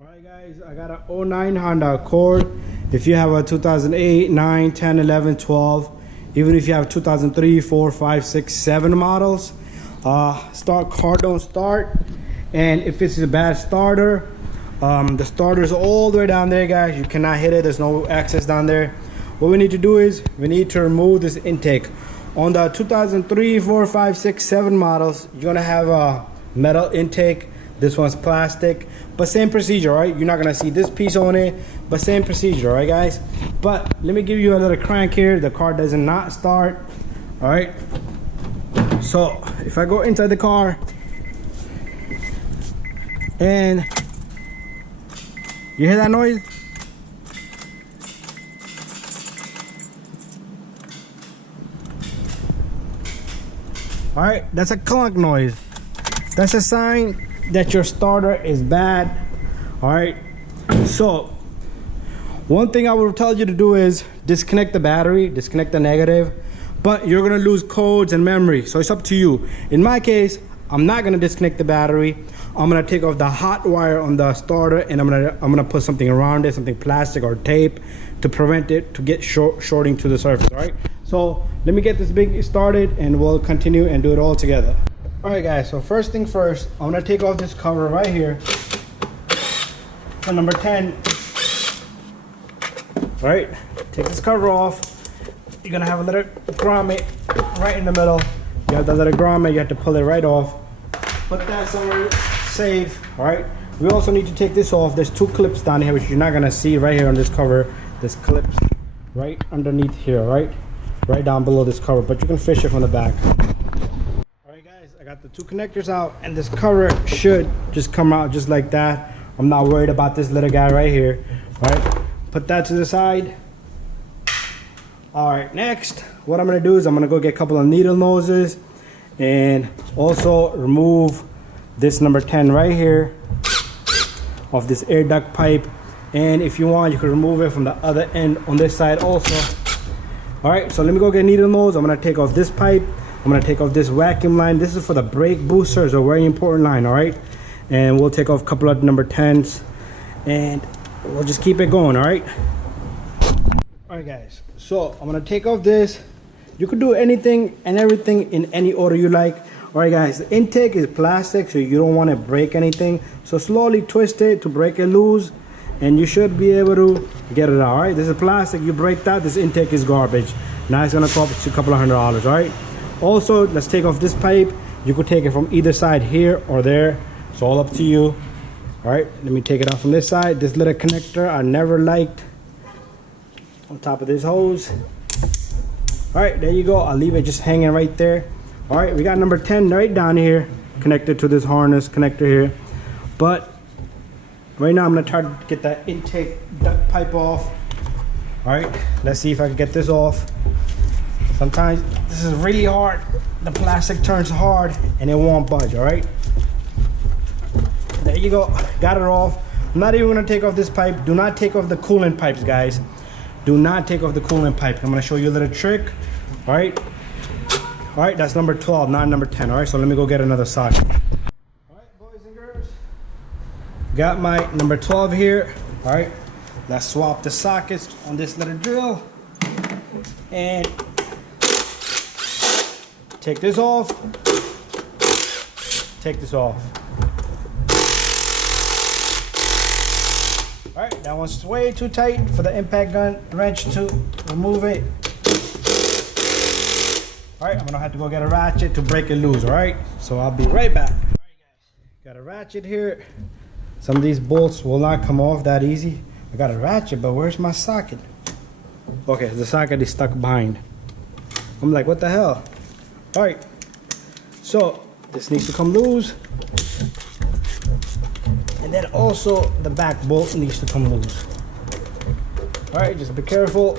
Alright guys, I got a 09 Honda Accord. If you have a 2008, 9, 10, 11, 12, even if you have 2003, 4, 5, 6, 7 models, start car don't start. And if it's a bad starter, the starter is all the way down there, guys. You cannot hit it. There's no access down there. What we need to do is we need to remove this intake. On the 2003, 4, 5, 6, 7 models, you're gonna have a metal intake. This one's plastic, but same procedure, right? You're not gonna see this piece on it, but same procedure, right, guys? But let me give you a little crank here. The car does not start. All right. So if I go inside the car and you hear that noise? All right, that's a clunk noise. That's a sign that your starter is bad. All right, so one thing I will tell you to do is disconnect the battery, disconnect the negative, but you're gonna lose codes and memory, so it's up to you. In my case, I'm not gonna disconnect the battery. I'm gonna take off the hot wire on the starter, and I'm gonna put something around it, something plastic or tape, to prevent it to get shorting to the surface. All right, so let me get this big started and we'll continue and do it all together. All right guys, so first thing first, I'm gonna take off this cover right here for number 10. All right, take this cover off. You're gonna have a little grommet right in the middle. You have that little grommet, you have to pull it right off. Put that somewhere safe. All right, we also need to take this off. There's 2 clips down here which you're not gonna see right here on this cover. There's clips right underneath here, right down below this cover, but you can fish it from the back. I got the 2 connectors out, and this cover should just come out just like that. I'm not worried about this little guy right here. All right, put that to the side. All right, next what I'm gonna do is I'm gonna go get a couple of needle noses and also remove this number 10 right here of this air duct pipe. And if you want, you can remove it from the other end on this side also. All right, so let me go get a needle nose. I'm gonna take off this pipe. I'm gonna take off this vacuum line. This is for the brake boosters, a very important line. All right, and we'll take off a couple of number 10s and we'll just keep it going. All right, guys, so I'm gonna take off this. You could do anything and everything in any order you like. All right guys, the intake is plastic, so you don't want to break anything, so slowly twist it to break it loose and you should be able to get it out. All right, this is plastic. You break that, this intake is garbage. Now it's gonna cost you a couple of $100. All right, also let's take off this pipe. You could take it from either side, here or there. It's all up to you. All right, let me take it off from this side. This little connector I never liked on top of this hose. All right, there you go. I'll leave it just hanging right there. All right, we got number 10 right down here connected to this harness connector here, but right now I'm gonna try to get that intake duct pipe off. All right, let's see if I can get this off. Sometimes this is really hard. The plastic turns hard and it won't budge. All right, there you go, got it off. I'm not even gonna take off this pipe. Do not take off the coolant pipes, guys. Do not take off the coolant pipe. I'm gonna show you a little trick. All right, that's number 12, not number 10. All right, so let me go get another socket. All right, boys and girls, got my number 12 here. All right, let's swap the sockets on this little drill and take this off, take this off. All right, that one's way too tight for the impact gun wrench to remove it. All right, I'm gonna have to go get a ratchet to break it loose. All right, so I'll be right back. All right, guys, got a ratchet here. Some of these bolts will not come off that easy. I got a ratchet, but where's my socket? Okay, the socket is stuck behind. I'm like, what the hell? All right, so this needs to come loose. And then also the back bolt needs to come loose. All right, just be careful.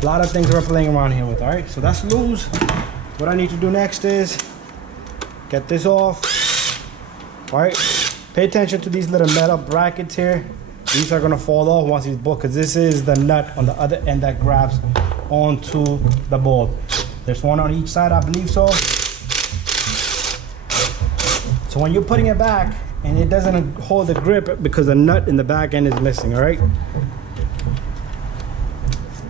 A lot of things we're playing around here with. All right, so that's loose. What I need to do next is get this off. All right, pay attention to these little metal brackets here. These are gonna fall off once these bolt, because this is the nut on the other end that grabs onto the bolt. There's one on each side, I believe so. So when you're putting it back and it doesn't hold the grip because the nut in the back end is missing. All right.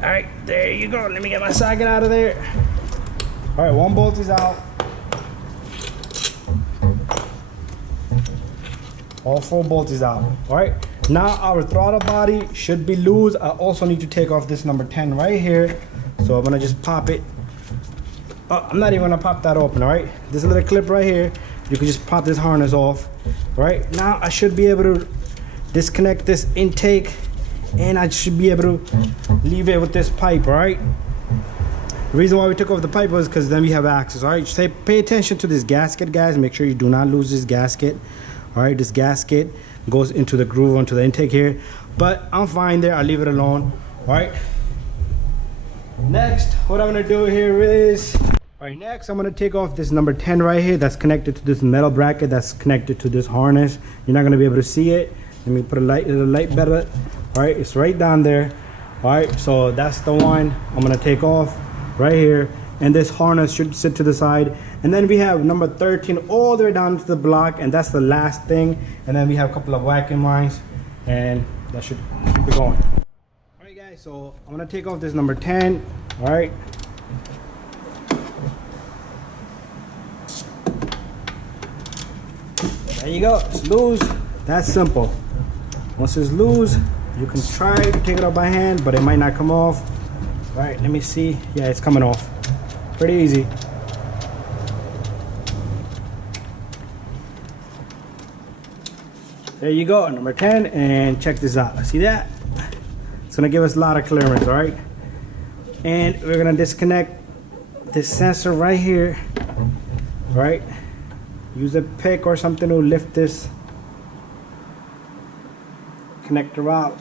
All right, there you go. Let me get my socket out of there. All right, one bolt is out. All 4 bolts is out. All right, now our throttle body should be loose. I also need to take off this number 10 right here. So I'm gonna just pop it. Oh, I'm not even gonna pop that open. All right, this little clip right here, you can just pop this harness off. All right, now I should be able to disconnect this intake, and I should be able to leave it with this pipe. All right, the reason why we took off the pipe was because then we have access. All right, just pay attention to this gasket, guys. Make sure you do not lose this gasket. All right, this gasket goes into the groove onto the intake here, but I'm fine there. I'll leave it alone. All right, next what I'm gonna do here is, all right, next I'm gonna take off this number 10 right here that's connected to this metal bracket that's connected to this harness. You're not gonna be able to see it. Let me put a light better. All right, it's right down there. All right, so that's the one I'm gonna take off right here, and this harness should sit to the side. And then we have number 13 all the way down to the block, and that's the last thing. And then we have a couple of vacuum lines, and that should keep it going. All right, guys, so I'm gonna take off this number 10. All right. There you go, it's loose. That's simple. Once it's loose, you can try to take it off by hand, but it might not come off. All right, let me see. Yeah, it's coming off. Pretty easy. There you go, number 10, and check this out. See that? It's gonna give us a lot of clearance, all right? And we're gonna disconnect this sensor right here, all right? Use a pick or something to lift this connector out.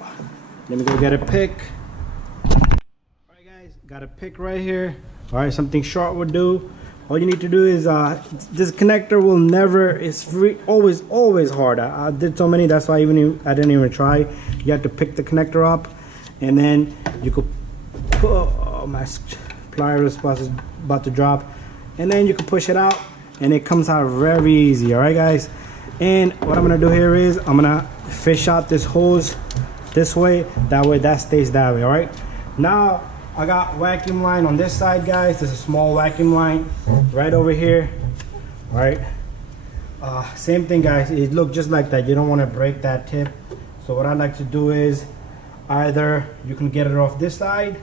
Let me go get a pick. All right, guys, got a pick right here. All right, something short would do. All you need to do is this connector will never, it's always hard. I did so many, that's why I didn't even try. You have to pick the connector up, and then you could put, oh, my pliers is about to drop, and then you can push it out, and it comes out very easy. All right, guys, and what I'm gonna do here is I'm gonna fish out this hose this way, that stays that way. All right, now I got vacuum line on this side, guys. There's a small vacuum line right over here. All right, same thing, guys. It looks just like that. You don't want to break that tip. So what I like to do is either you can get it off this side,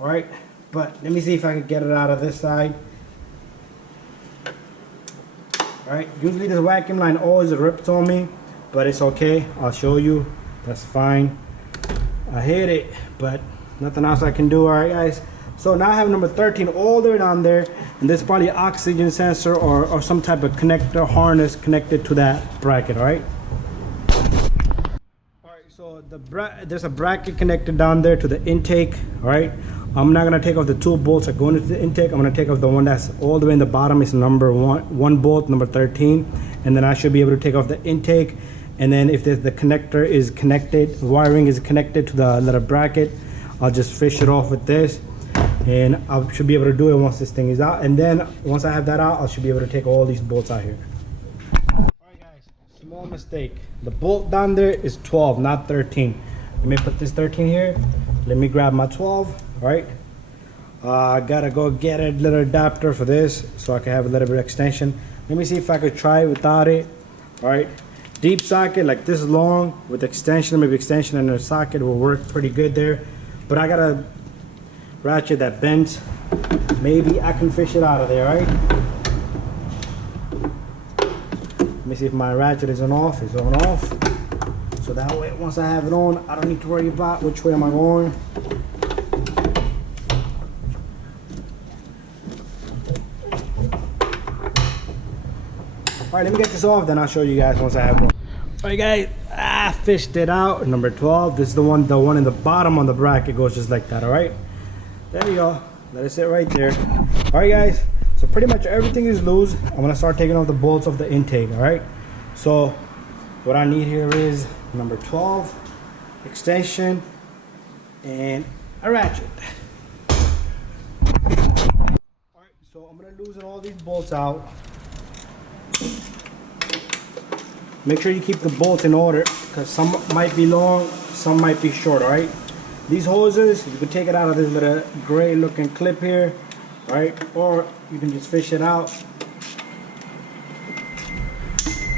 all right, but let me see if I can get it out of this side. All right, usually this vacuum line always rips on me, but it's okay. I'll show you. That's fine. I hit it, but nothing else I can do. All right, guys, so now I have number 13 all the way down there, and there's probably oxygen sensor or some type of connector harness connected to that bracket. All right, so there's a bracket connected down there to the intake. All right, I'm not gonna take off the 2 bolts that go into the intake. I'm gonna take off the one that's all the way in the bottom. It's number one bolt, number 13, and then I should be able to take off the intake. And then if the connector is connected, wiring is connected to the little bracket, I'll just fish it off with this, and I should be able to do it once this thing is out. And then once I have that out, I should be able to take all these bolts out here. All right, guys, small mistake. The bolt down there is 12, not 13. Let me put this 13 here. Let me grab my 12. All right. I gotta go get a little adapter for this so I can have a little bit of extension. Let me see if I could try it without it. All right. Deep socket like this long with extension, maybe extension and a socket will work pretty good there. But I got a ratchet that bends. Maybe I can fish it out of there, right? Let me see if my ratchet is on off. It's on off. So that way, once I have it on, I don't need to worry about which way am I going. All right, let me get this off, then I'll show you guys once I have one. All right, guys, I fished it out. Number 12. This is the one in the bottom on the bracket goes just like that. All right, there you go. Let it sit right there. All right, guys. So pretty much everything is loose. I'm gonna start taking off the bolts of the intake. All right. So what I need here is number 12, extension, and a ratchet. All right. So I'm gonna loosen all these bolts out. make sure you keep the bolts in order, because some might be long, some might be short. All right, these hoses, you can take it out of this little gray looking clip here, all right, or you can just fish it out.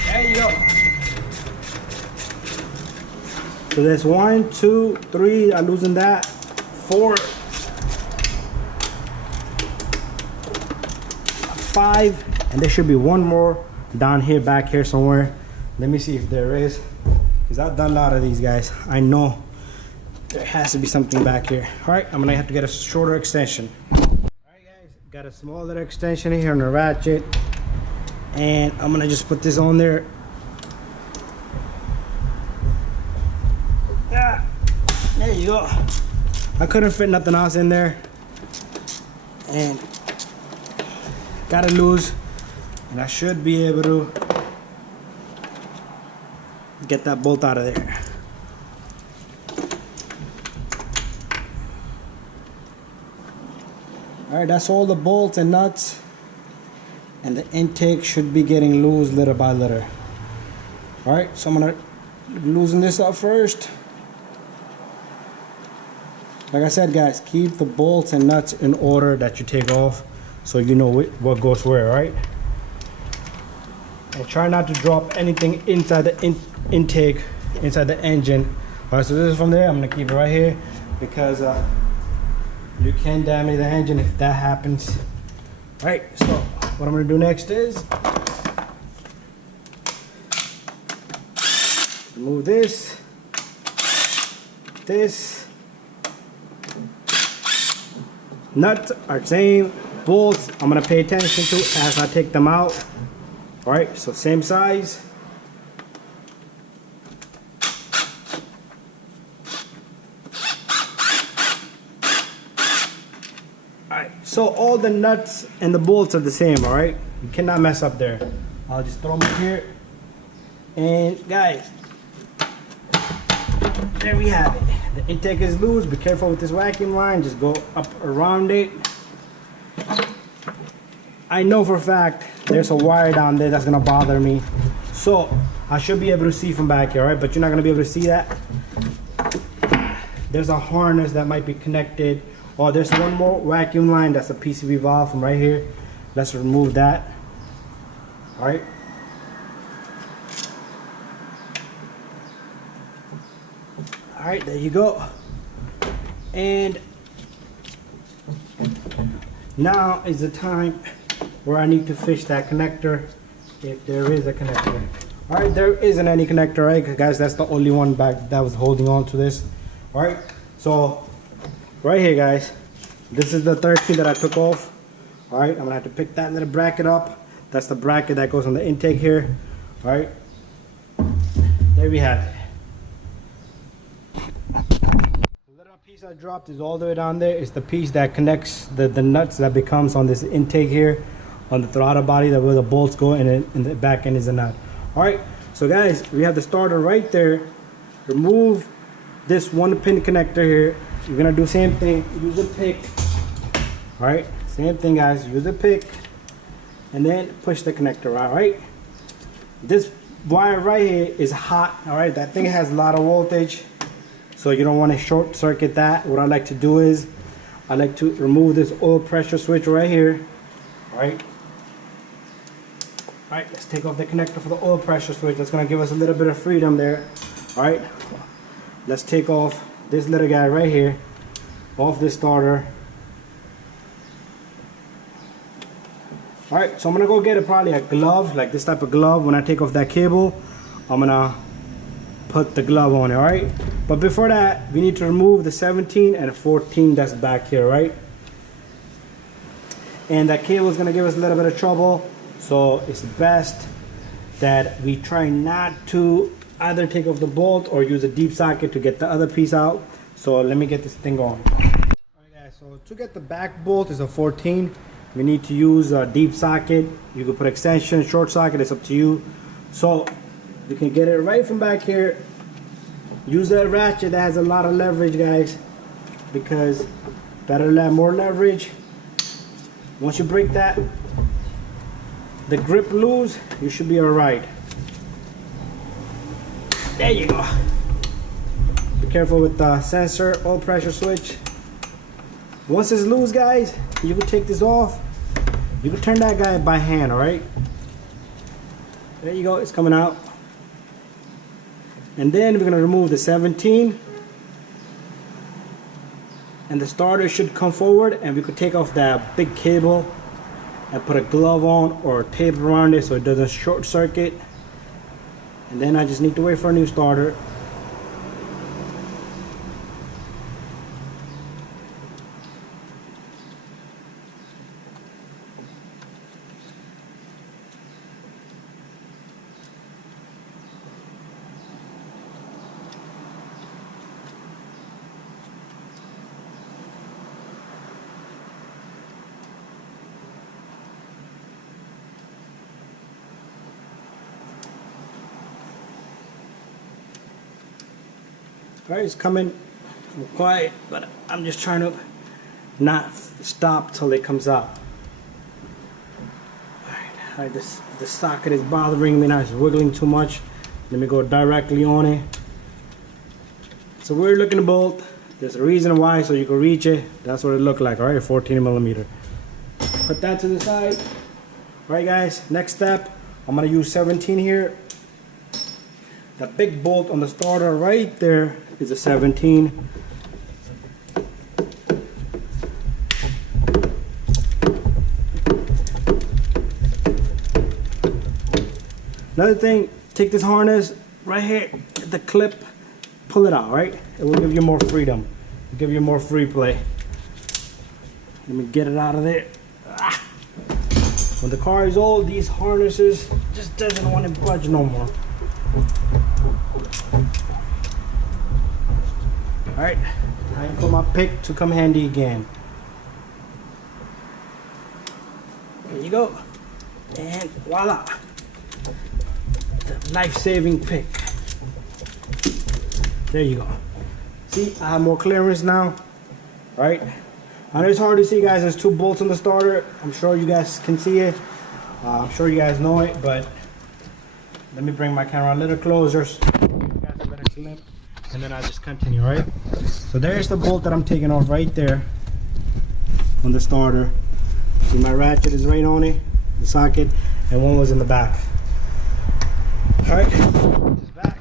There you go. So there's 1, 2, 3, I'm losing that, 4, 5, and there should be one more down here, back here somewhere. Let me see if there is, because I've done a lot of these, guys. I know there has to be something back here. All right, I'm gonna have to get a shorter extension. All right, guys, got a small little extension here on the ratchet, and I'm gonna just put this on there. Yeah, there you go. I couldn't fit nothing else in there, and got it loose, and I should be able to get that bolt out of there. All right, that's all the bolts and nuts, and the intake should be getting loose little by little. All right, so I'm gonna loosen this up first. Like I said, guys, keep the bolts and nuts in order that you take off, so you know what goes where. All right, and try not to drop anything inside the intake, inside the engine. All right, so this is from there. I'm gonna keep it right here, because you can damage the engine if that happens. All right, so what I'm gonna do next is remove this, nuts are same, bolts I'm gonna pay attention to as I take them out. All right, so same size. Alright, so all the nuts and the bolts are the same, alright? You cannot mess up there. I'll just throw them here. And guys, there we have it. The intake is loose. Be careful with this vacuum line. Just go up around it. I know for a fact there's a wire down there that's gonna bother me. So I should be able to see from back here, alright? But you're not gonna be able to see that. There's a harness that might be connected. Oh, there's one more vacuum line. That's a PCV valve from right here. Let's remove that. All right. All right, there you go. And now is the time where I need to fish that connector, if there is a connector. All right, there isn't any connector, right, guys? That's the only one back that was holding on to this. All right, so right here, guys, this is the third pin that I took off. All right, I'm gonna have to pick that little bracket up. That's the bracket that goes on the intake here. All right, there we have it. The little piece I dropped is all the way down there. It's the piece that connects the nuts that becomes on this intake here, on the throttle body, that where the bolts go, and in the back end is a nut. All right, so guys, we have the starter right there. Remove this one pin connector here. You're gonna do the same thing, use a pick. All right, same thing, guys, use a pick and then push the connector out. Right, this wire right here is hot. All right, that thing has a lot of voltage, so you don't want to short circuit that. What I like to do is I like to remove this oil pressure switch right here. All right, let's take off the connector for the oil pressure switch. That's gonna give us a little bit of freedom there. All right, let's take off this little guy right here off this starter. All right, so I'm gonna go get probably a glove, like this type of glove. When I take off that cable, I'm gonna put the glove on it. All right, but before that, we need to remove the 17 and 14 that's back here, right? And that cable is gonna give us a little bit of trouble, so it's best that we try not to either take off the bolt or use a deep socket to get the other piece out. So let me get this thing on. Alright guys, so to get the back bolt is a 14. We need to use a deep socket. You can put extension, short socket, it's up to you. So you can get it right from back here. Use that ratchet that has a lot of leverage, guys, because better to have more leverage. Once you break that, the grip loose, you should be alright. There you go. Be careful with the sensor, oil pressure switch. Once it's loose, guys, you can take this off. You can turn that guy by hand, all right? There you go, it's coming out. And then we're gonna remove the 17. And the starter should come forward, and we could take off that big cable and put a glove on or tape around it so it doesn't short circuit. And then I just need to wait for a new starter. Alright, it's coming quiet, but I'm just trying to not stop till it comes out. Alright, the socket is bothering me now, it's wiggling too much. Let me go directly on it. It's a weird looking bolt. There's a reason why, so you can reach it. That's what it looked like, alright, 14 millimeter. Put that to the side. Alright guys, next step, I'm gonna use 17 here. The big bolt on the starter right there is a 17. Another thing, take this harness right here, the clip, pull it out, right? It will give you more freedom, it'll give you more free play. Let me get it out of there. Ah. When the car is old, these harnesses just doesn't want to budge no more. Alright, time for my pick to come handy again. There you go. And voila. The life-saving pick. There you go. See, I have more clearance now. Right? I know it's hard to see, guys. There's two bolts on the starter. I'm sure you guys can see it. I'm sure you guys know it, but let me bring my camera a little closer so you guys have a better glimpse. And then I'll just continue, right? So there's the bolt that I'm taking off right there on the starter. See, my ratchet is right on it, the socket, and one was in the back. All right, it's back.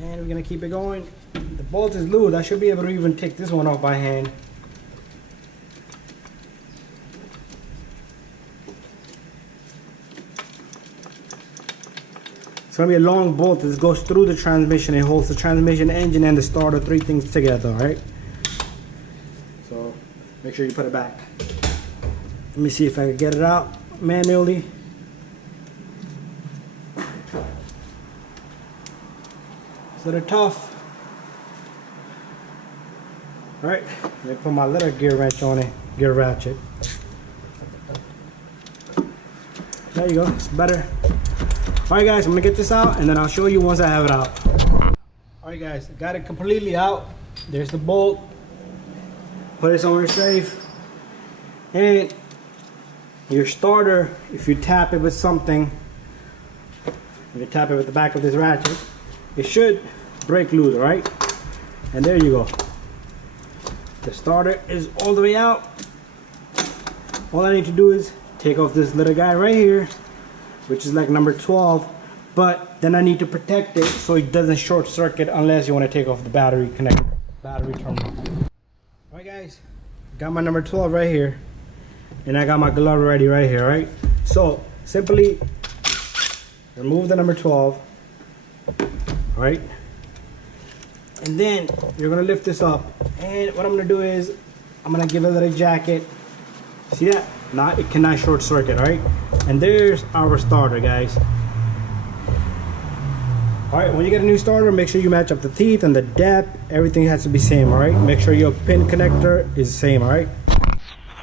And we're gonna keep it going. The bolt is loose. I should be able to even take this one off by hand. It's gonna be a long bolt. This goes through the transmission. It holds the transmission, engine, and the starter, three things together, right? So make sure you put it back. Let me see if I can get it out manually. It's a little tough. All right, let me put my little gear wrench on it, gear ratchet. There you go, it's better. Alright guys, I'm gonna get this out and then I'll show you once I have it out. Alright guys, got it completely out. There's the bolt. Put it somewhere safe. And your starter, if you tap it with something, if you tap it with the back of this ratchet, it should break loose, alright? And there you go. The starter is all the way out. All I need to do is take off this little guy right here, which is like number 12, but then I need to protect it so it doesn't short circuit unless you want to take off the battery connector, battery terminal. Alright guys, got my number 12 right here, and I got my glove ready right here, right? So simply remove the number 12, right? And then you're gonna lift this up, and what I'm gonna do is I'm gonna give it a little jacket. See that? Now it cannot short circuit, right? And there's our starter, guys. Alright, when you get a new starter, make sure you match up the teeth and the depth. Everything has to be same, alright? Make sure your pin connector is same, alright?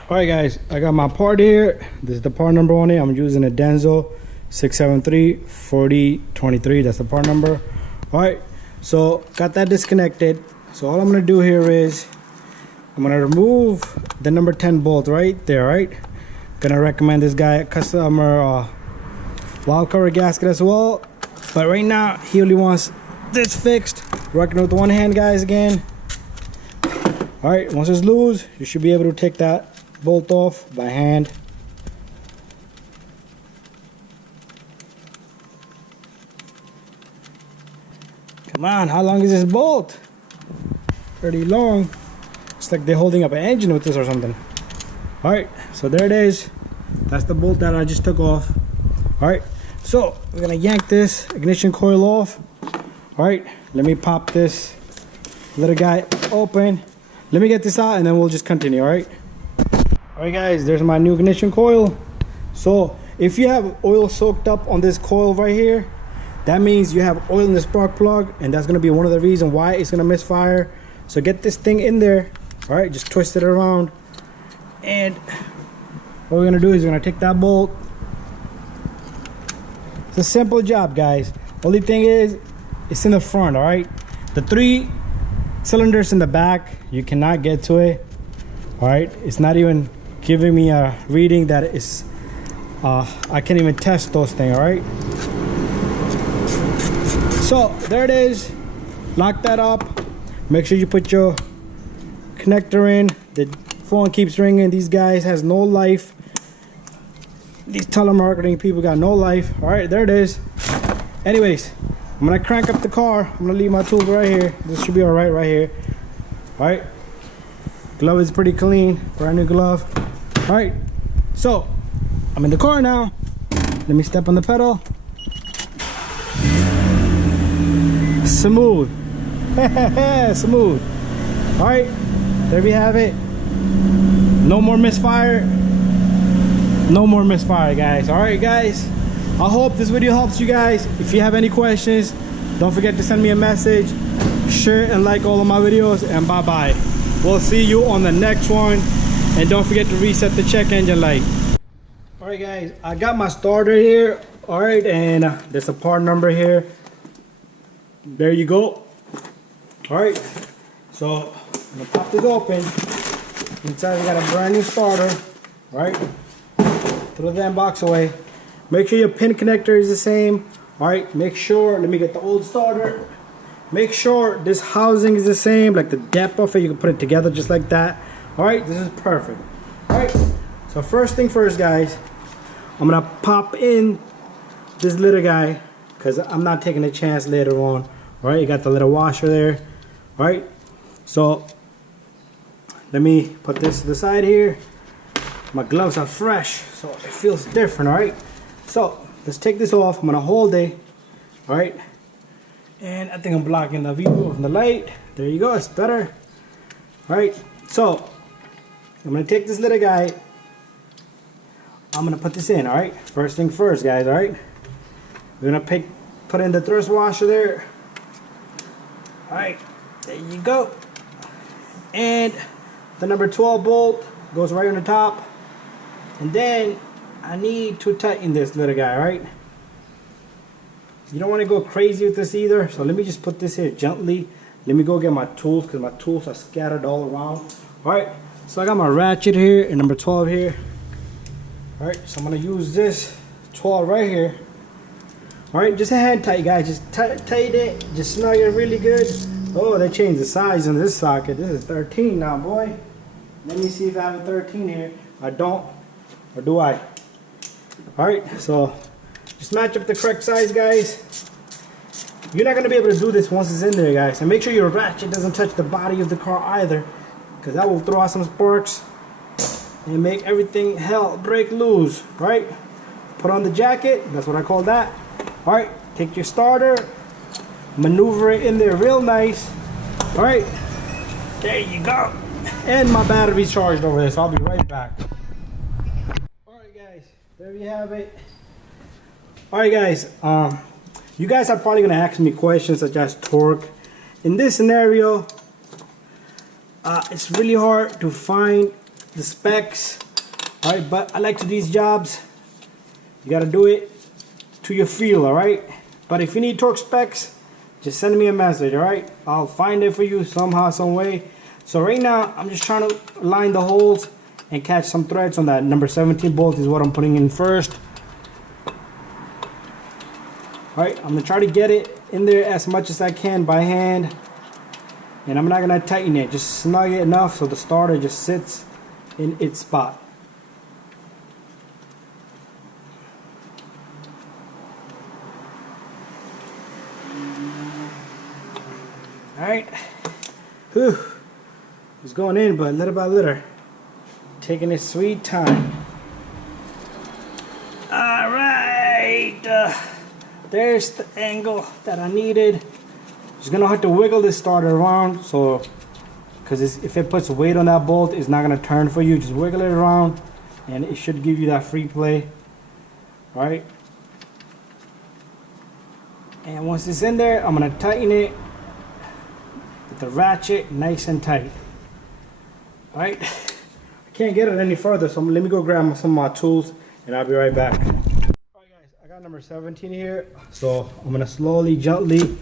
Alright guys, I got my part here. This is the part number on it. I'm using a Denso 673-4023. That's the part number. Alright, so got that disconnected. So all I'm gonna do here is I'm gonna remove the number 10 bolt right there, right? Gonna recommend this guy customer valve cover gasket as well. But right now he only wants this fixed. Working with one hand, guys, again. All right, once it's loose, you should be able to take that bolt off by hand. Come on, how long is this bolt? Pretty long. It's like they're holding up an engine with this or something. All right, so there it is. That's the bolt that I just took off. All right, so we're gonna yank this ignition coil off. All right, let me pop this little guy open. Let me get this out and then we'll just continue. All right. All right, guys, there's my new ignition coil. So if you have oil soaked up on this coil right here, that means you have oil in the spark plug, and that's gonna be one of the reasons why it's gonna misfire. So get this thing in there. All right, just twist it around, and what we're gonna do is we're gonna take that bolt. It's a simple job, guys. Only thing is, it's in the front. All right, the 3 cylinders in the back, you cannot get to it. All right, it's not even giving me a reading that it's I can't even test those things. All right, so there it is. Lock that up. Make sure you put your connector in. The phone keeps ringing. These guys has no life. These telemarketing people got no life. All right, there it is. Anyways, I'm gonna crank up the car. I'm gonna leave my tools right here. This should be all right here. All right, glove is pretty clean, brand new glove. All right, so I'm in the car now. Let me step on the pedal. Smooth. Smooth. All right, there we have it. No more misfire. No more misfire, guys. All right, guys, I hope this video helps you guys. If you have any questions, don't forget to send me a message, share and like all of my videos, and bye bye. We'll see you on the next one, and don't forget to reset the check engine light. All right, guys, I got my starter here. All right, and there's a part number here. There you go. All right, so I'm gonna pop this open. Inside we got a brand new starter. All right, throw the damn box away. Make sure your pin connector is the same. All right, make sure, let me get the old starter. Make sure this housing is the same, like the depth of it, you can put it together just like that. All right, this is perfect. All right, so first thing first, guys, I'm gonna pop in this little guy because I'm not taking a chance later on. All right, you got the little washer there. All right, so let me put this to the side here. My gloves are fresh, so it feels different. All right, so let's take this off. I'm gonna hold it. All right, and I think I'm blocking the view of the light. There you go, it's better. All right, so I'm gonna take this little guy. I'm gonna put this in. All right, first thing first, guys. All right, we're gonna put in the thrust washer there. All right, there you go. And the number 12 bolt goes right on the top. And then I need to tighten this little guy, right? You don't want to go crazy with this either. So let me just put this here gently. Let me go get my tools because my tools are scattered all around. All right, so I got my ratchet here and number 12 here. All right, so I'm gonna use this 12 right here. All right, just a hand tight, guys. Just tighten it, just snug it really good. Oh, they changed the size in this socket. This is 13 now, boy. Let me see if I have a 13 here. I don't, or do I? All right, so just match up the correct size, guys. You're not gonna be able to do this once it's in there, guys. And make sure your ratchet doesn't touch the body of the car either, because that will throw out some sparks and make everything hell break loose, right? Put on the jacket, that's what I call that. All right, take your starter, maneuver it in there real nice. All right, there you go. And my battery's charged over there, so I'll be right back. All right, guys, there you have it. All right, guys, you guys are probably gonna ask me questions such as torque. In this scenario, it's really hard to find the specs. All right, but I like to do these jobs. You gotta do it to your feel, all right? But if you need torque specs, just send me a message, all right? I'll find it for you somehow, some way. So right now, I'm just trying to line the holes and catch some threads on that number 17 bolt is what I'm putting in first. Alright, I'm gonna try to get it in there as much as I can by hand. And I'm not gonna tighten it, just snug it enough so the starter just sits in its spot. Alright, whew, it's going in, but little by little, taking its sweet time. Alright, there's the angle that I needed. Just gonna have to wiggle this starter around, so because if it puts weight on that bolt, it's not gonna turn for you. Just wiggle it around and it should give you that free play. Alright, and once it's in there, I'm gonna tighten it with the ratchet nice and tight. Alright, I can't get it any further, so let me go grab some of my tools and I'll be right back. Alright guys, I got number 17 here, so I'm gonna slowly, gently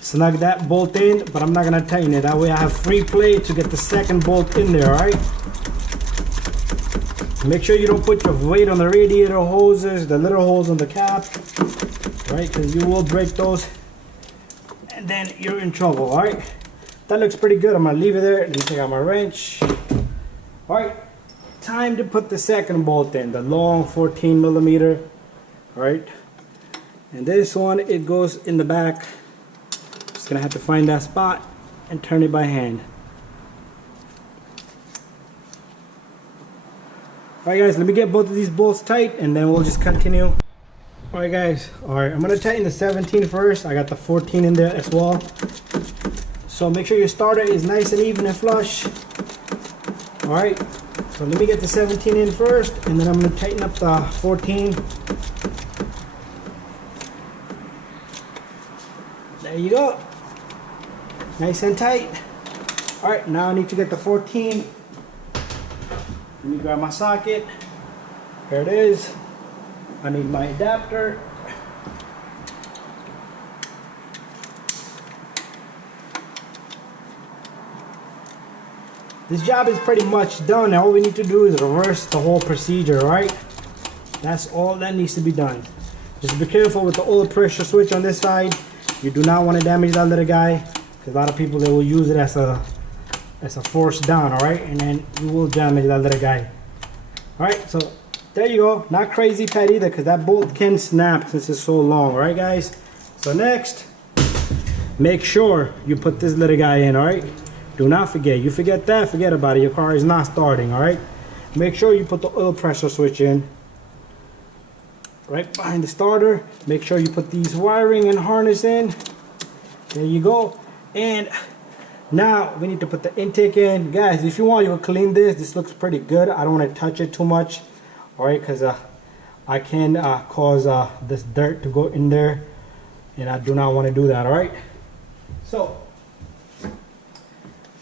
snug that bolt in, but I'm not gonna tighten it. That way I have free play to get the second bolt in there. Alright, make sure you don't put your weight on the radiator hoses, the little holes on the cap, right, because you will break those and then you're in trouble. Alright, that looks pretty good. I'm gonna leave it there. Let me take out my wrench. Alright, time to put the second bolt in, the long 14 millimeter. Alright, and this one, it goes in the back. Just gonna have to find that spot and turn it by hand. Alright guys, let me get both of these bolts tight and then we'll just continue. Alright guys, alright, I'm gonna tighten the 17 first. I got the 14 in there as well. So make sure your starter is nice and even and flush. Alright, so let me get the 17 in first and then I'm gonna tighten up the 14. There you go. Nice and tight. Alright, now I need to get the 14. Let me grab my socket. There it is. I need my adapter. This job is pretty much done. All we need to do is reverse the whole procedure, right? That's all that needs to be done. Just be careful with the oil pressure switch on this side. You do not want to damage that little guy, because a lot of people, they will use it as a force down, all right? And then you will damage that little guy. All right, so there you go. Not crazy tight either, because that bolt can snap since it's so long, all right, guys? So next, make sure you put this little guy in, all right? Do not forget. You forget that, forget about it. Your car is not starting, all right? Make sure you put the oil pressure switch in right behind the starter. Make sure you put these wiring and harness in. There you go. And now we need to put the intake in. Guys, if you want, you can clean this. This looks pretty good. I don't want to touch it too much, all right? Because I can cause this dirt to go in there, and I do not want to do that, all right? So,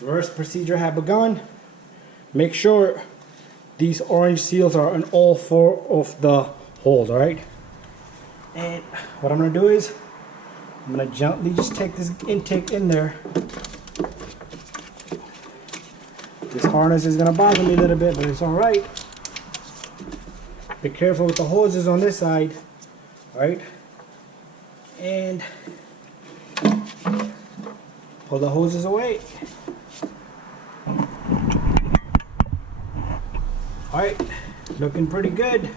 reverse procedure have begun. Make sure these orange seals are on all 4 of the holes, all right? And what I'm gonna do is I'm gonna gently just take this intake in there. This harness is gonna bother me a little bit, but it's all right. Be careful with the hoses on this side, all right? And pull the hoses away. All right, looking pretty good.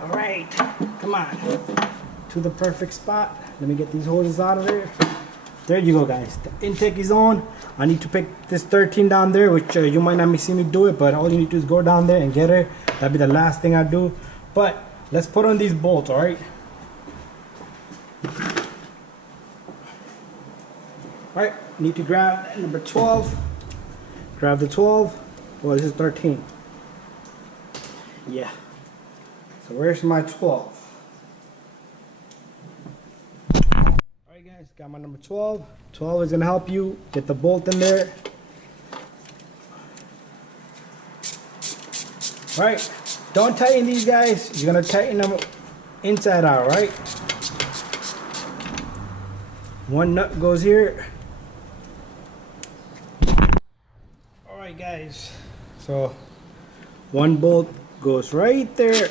All right, come on, to the perfect spot. Let me get these hoses out of there. There you go, guys. The intake is on. I need to pick this 13 down there, which you might not see me do it, but all you need to do is go down there and get her. That'd be the last thing I do. But let's put on these bolts, all right? All right, need to grab number 12. Grab the 12. Well, this is 13. Yeah. So where's my 12? Alright guys, got my number 12. 12 is going to help you get the bolt in there. Alright, don't tighten these guys. You're going to tighten them inside out, right? One nut goes here. Alright guys, so one bolt goes right there.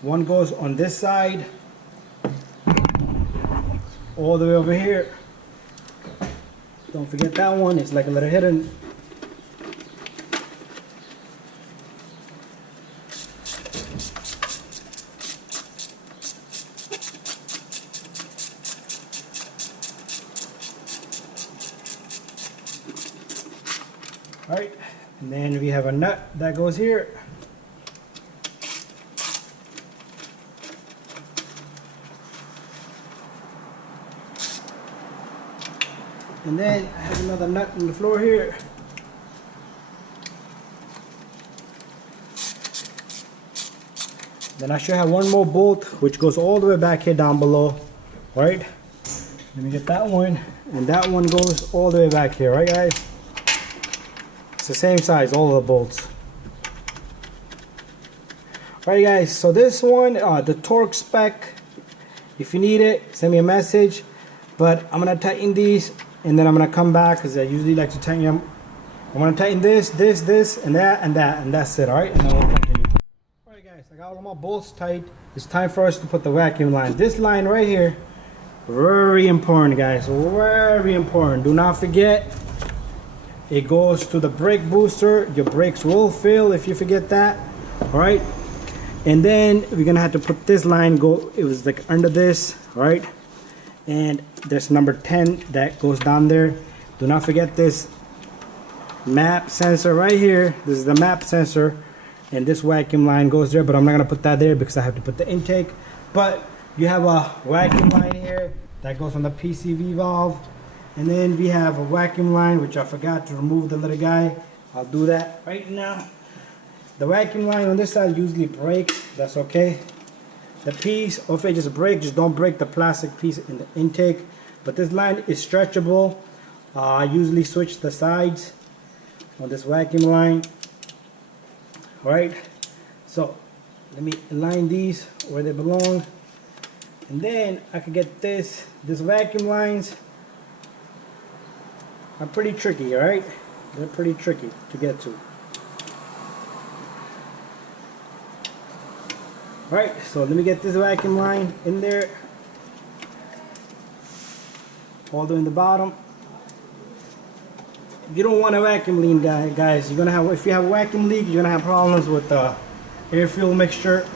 One goes on this side, all the way over here. Don't forget that one, it's like a little hidden. Alright, and then we have a nut that goes here. And then I have another nut on the floor here. Then I should have one more bolt which goes all the way back here down below. Right? Let me get that one. And that one goes all the way back here, right guys? It's the same size, all of the bolts. Alright guys, so this one, the torque spec, if you need it, send me a message. But I'm gonna tighten these and then I'm gonna come back because I usually like to tighten them. I'm gonna tighten this, and that, and that's it, alright? And then we'll continue. Alright guys, I got all my bolts tight. It's time for us to put the vacuum line. This line right here, very important guys, very important. Do not forget, it goes to the brake booster. Your brakes will fail if you forget that, alright? And then we're gonna have to put this line, it was like under this, alright? And there's number 10 that goes down there. Do not forget this map sensor right here. This is the map sensor, and this vacuum line goes there, but I'm not gonna put that there because I have to put the intake. But you have a vacuum line here that goes on the PCV valve, and then we have a vacuum line which I forgot to remove the little guy. I'll do that right now. The vacuum line on this side usually breaks, that's okay. The piece, or if it just breaks, just don't break the plastic piece in the intake. But this line is stretchable. I usually switch the sides on this vacuum line. Alright, so let me align these where they belong. And then I can get this vacuum lines are pretty tricky, alright? They're pretty tricky to get to. Alright, so let me get this vacuum line in there. All the way in the bottom. You don't want a vacuum leak, guys. You're gonna have, if you have a vacuum leak, you're gonna have problems with the air fuel mixture.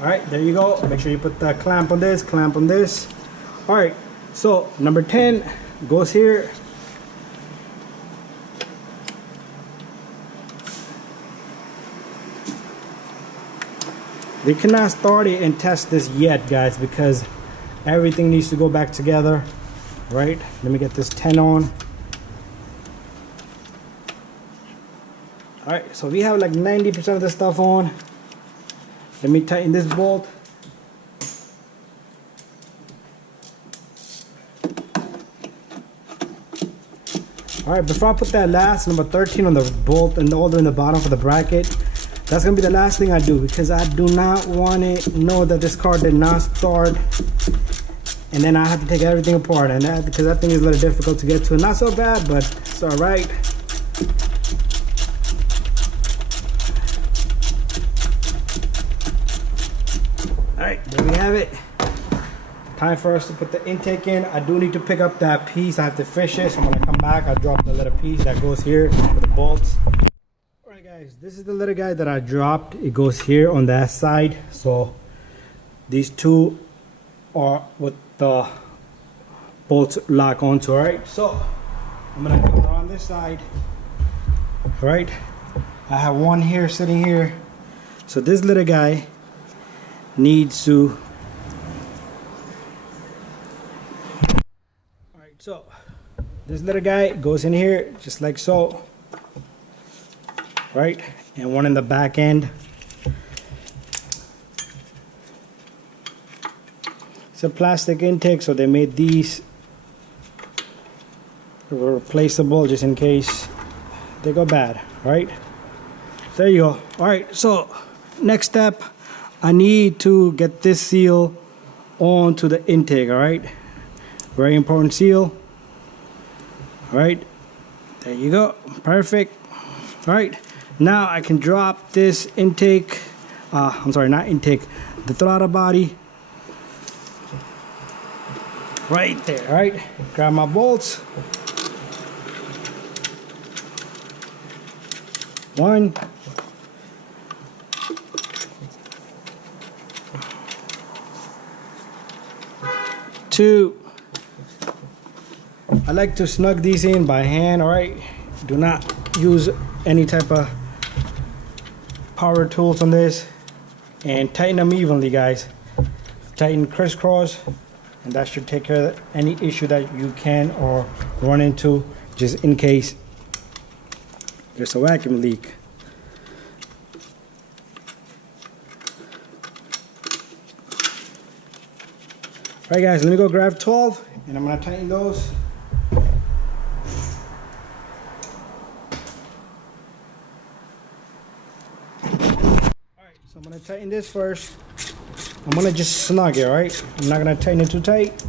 Alright, there you go. Make sure you put the clamp on this, clamp on this. Alright, so number 10 goes here. We cannot start it and test this yet, guys, because everything needs to go back together. Right? Let me get this 10 on. Alright, so we have like 90% of the stuff on. Let me tighten this bolt. Alright, before I put that last number 13 on the bolt and all the way in the bottom for the bracket, that's gonna be the last thing I do, because I do not want to know that this car did not start and then I have to take everything apart, and that, because that thing is a little difficult to get to. Not so bad, but it's all right. All right, there we have it. Time for us to put the intake in. I do need to pick up that piece. I have to fish it, so I'm gonna come back. I'll drop the little piece that goes here for the bolts. Alright guys, this is the little guy that I dropped. It goes here on that side. So these two are what the bolts lock onto. Alright, so I'm gonna put it on this side. Alright, I have one here sitting here. So this little guy needs to, alright, so this little guy goes in here just like so. Right, and one in the back end. It's a plastic intake, so they made these replaceable just in case they go bad. Right, there you go. All right, so next step, I need to get this seal onto the intake. All right, very important seal. All right, there you go, perfect. All right, now I can drop this intake I'm sorry, not intake, the throttle body. Right there, all right? Grab my bolts. 1, 2. I like to snug these in by hand, all right? Do not use any type of power tools on this, and tighten them evenly, guys. Tighten crisscross, and that should take care of any issue that you can or run into, just in case there's a vacuum leak. All right, guys, let me go grab 12, and I'm gonna tighten those. So I'm gonna tighten this first. I'm gonna just snug it, right? I'm not gonna tighten it too tight.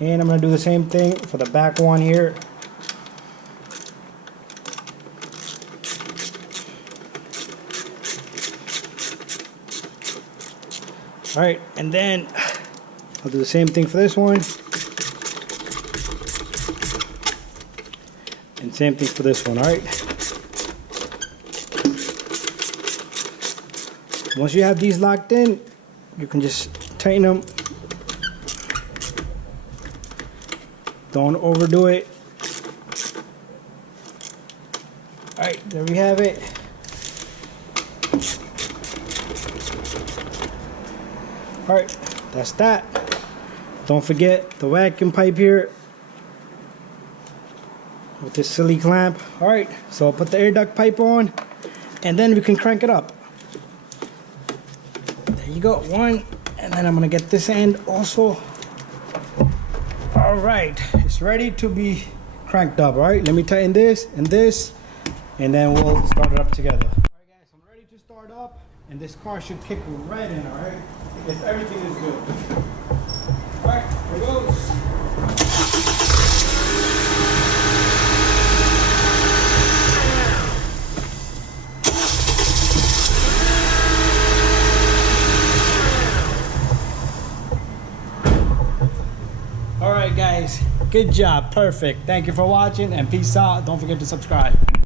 And I'm gonna do the same thing for the back one here. All right, and then I'll do the same thing for this one. And same thing for this one, all right? Once you have these locked in, you can just tighten them. Don't overdo it. All right, there we have it. All right, that's that. Don't forget the vacuum pipe here with this silly clamp. All right, so I'll put the air duct pipe on, and then we can crank it up. There you go, one, and then I'm gonna get this end also. All right, it's ready to be cranked up. All right, let me tighten this, and then we'll start it up together. All right, guys, I'm ready to start up, and this car should kick right in. All right, if everything is good. All right, here goes. All right, guys, good job, perfect. Thank you for watching, and peace out. Don't forget to subscribe.